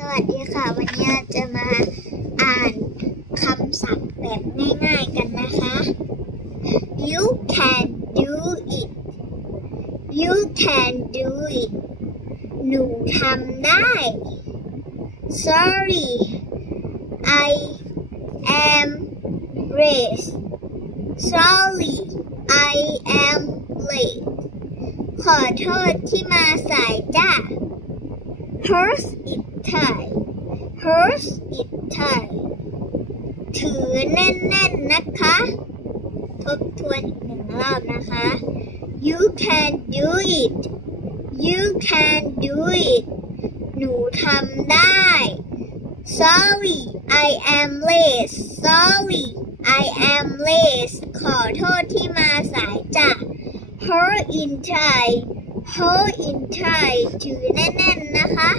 สวัสดีค่ะ วันนี้จะมาอ่านคำศัพท์แบบง่ายๆกันนะคะ you can do it you can do it หนูทำได้ sorry I am late sorry I am late ขอโทษที่มาสายจ้า Hers it tie Hers it tie ถือแน่นๆนะคะ ทบทวนอีกหนึ่งรอบนะคะ You can do it You can do it หนูทำได้ Sorry I am late Sorry I am late ขอโทษที่มาสายจ้ะ Her in tie Her in tie ถือแน่นๆนะคะ